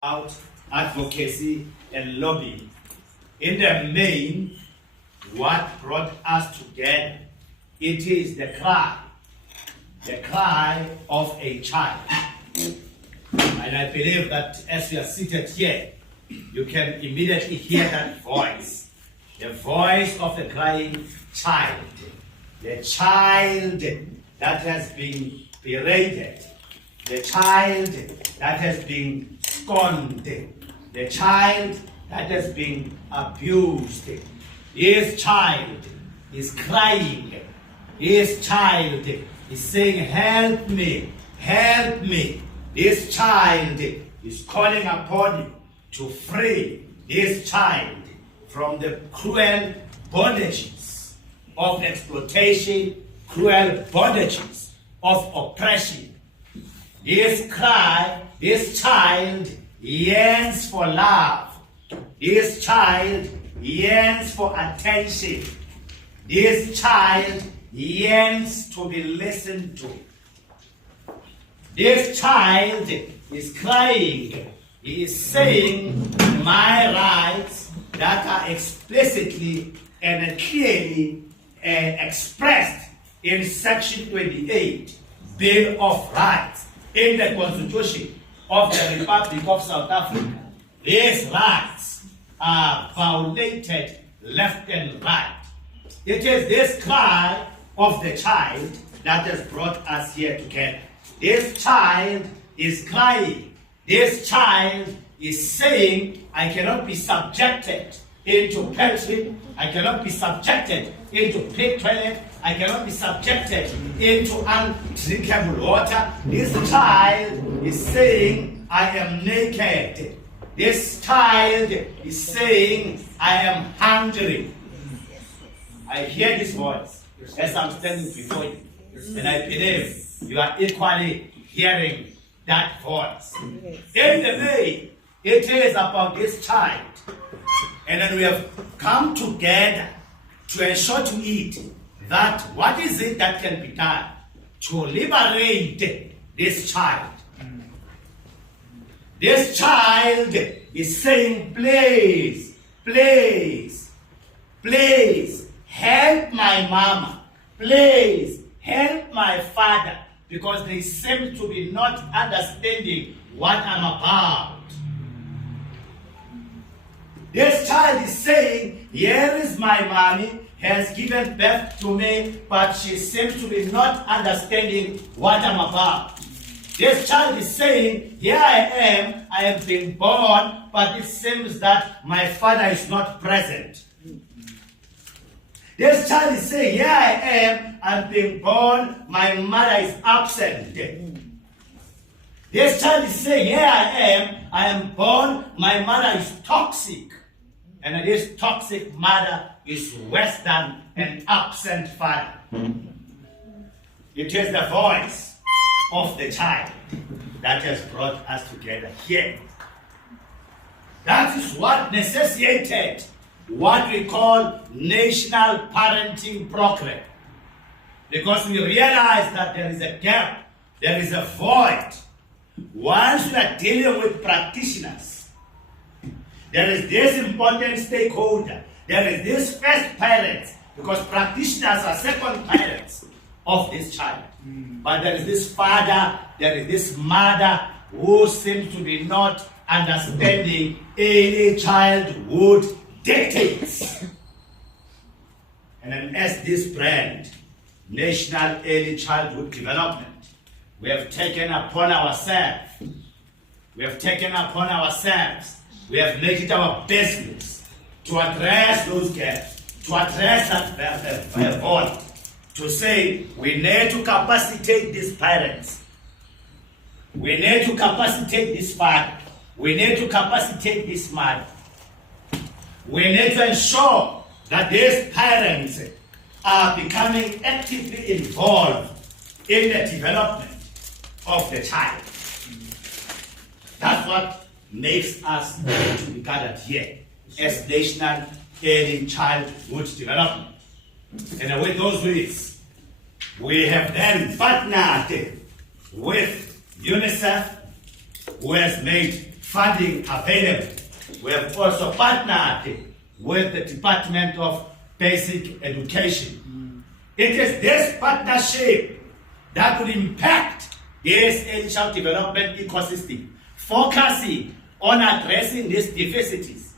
About advocacy and lobbying. In the main, what brought us together, it is the cry of a child. And I believe that as we are seated here, you can immediately hear that voice. The voice of the crying child. The child that has been berated. The child that has been scorned. The child that has been abused. His child is crying. His child is saying, help me, help me. This child is calling upon you to free this child from the cruel bondages of exploitation, cruel bondages of oppression. This cry, this child yearns for love. This child yearns for attention. This child yearns to be listened to. This child is crying. He is saying, my rights that are explicitly and clearly expressed in Section 28, Bill of Rights, in the Constitution of the Republic of South Africa. These rights are violated left and right. It is this cry of the child that has brought us here together. This child is crying. This child is saying, I cannot be subjected into peltry. I cannot be subjected into pig toilet. I cannot be subjected into undrinkable water. This child is saying, I am naked. This child is saying, I am hungry. I hear this voice as I'm standing before you. And I believe you are equally hearing that voice. In the main, it is about this child. And then we have come together to ensure to it that what is it that can be done to liberate this child. This child is saying, please, please, please, help my mama. Please, help my father. Because they seem to be not understanding what I'm about. This child is saying, here is my mommy, has given birth to me, but she seems to be not understanding what I'm about. This child is saying, here I am being born, but it seems that my father is not present. This child is saying, here I'm being born, my mother is absent. This child is saying, here I am born, my mother is toxic. And this toxic mother is worse than an absent father. It is the voice of the child that has brought us together here. That is what necessitated what we call National Parenting Program. Because we realize that there is a gap, there is a void. Once we are dealing with practitioners, there is this important stakeholder, there is this first parent, because practitioners are second parents of this child. But there is this father, there is this mother who seems to be not understanding early childhood dictates. And then as this brand, National Early Childhood Development, we have taken upon ourselves, we have made it our business to address those gaps, to address that void, to say we need to capacitate these parents, we need to capacitate this father, we need to capacitate this mother. We need to ensure that these parents are becoming actively involved in the development of the child. That's what makes us to be gathered here as National Early Childhood Development. And with those words, we have then partnered with UNICEF, who has made funding available. We have also partnered with the Department of Basic Education. It is this partnership that will impact this early child development ecosystem, focusing on addressing these deficiencies,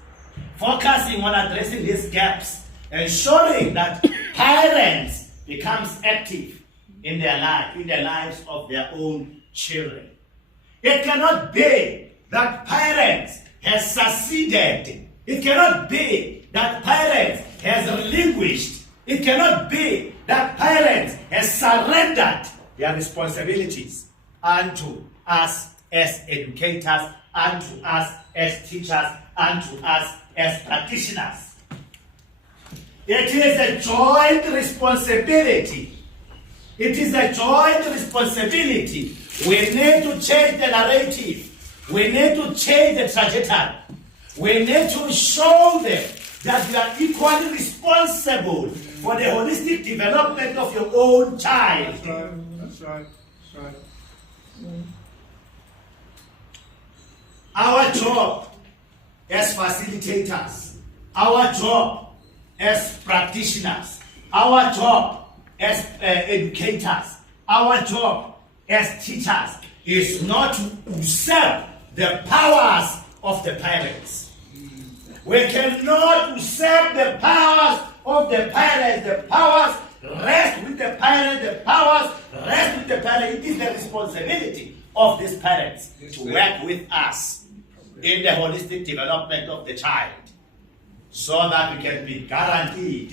focusing on addressing these gaps, ensuring that parents becomes active in their lives of their own children. It cannot be that parents has succeeded. It cannot be that parents has relinquished. It cannot be that parents has surrendered their responsibilities unto us as educators, unto us as teachers, unto us as practitioners. It is a joint responsibility. It is a joint responsibility. We need to change the narrative. We need to change the trajectory. We need to show them that you are equally responsible for the holistic development of your own child. That's right. That's right. That's right. Our job as facilitators, our job as practitioners, our job as educators, our job as teachers is not to usurp the powers of the parents. We cannot usurp the powers of the parents. The powers rest with the parents. The powers rest with the parents. It is the responsibility of these parents to work with us in the holistic development of the child so that we can be guaranteed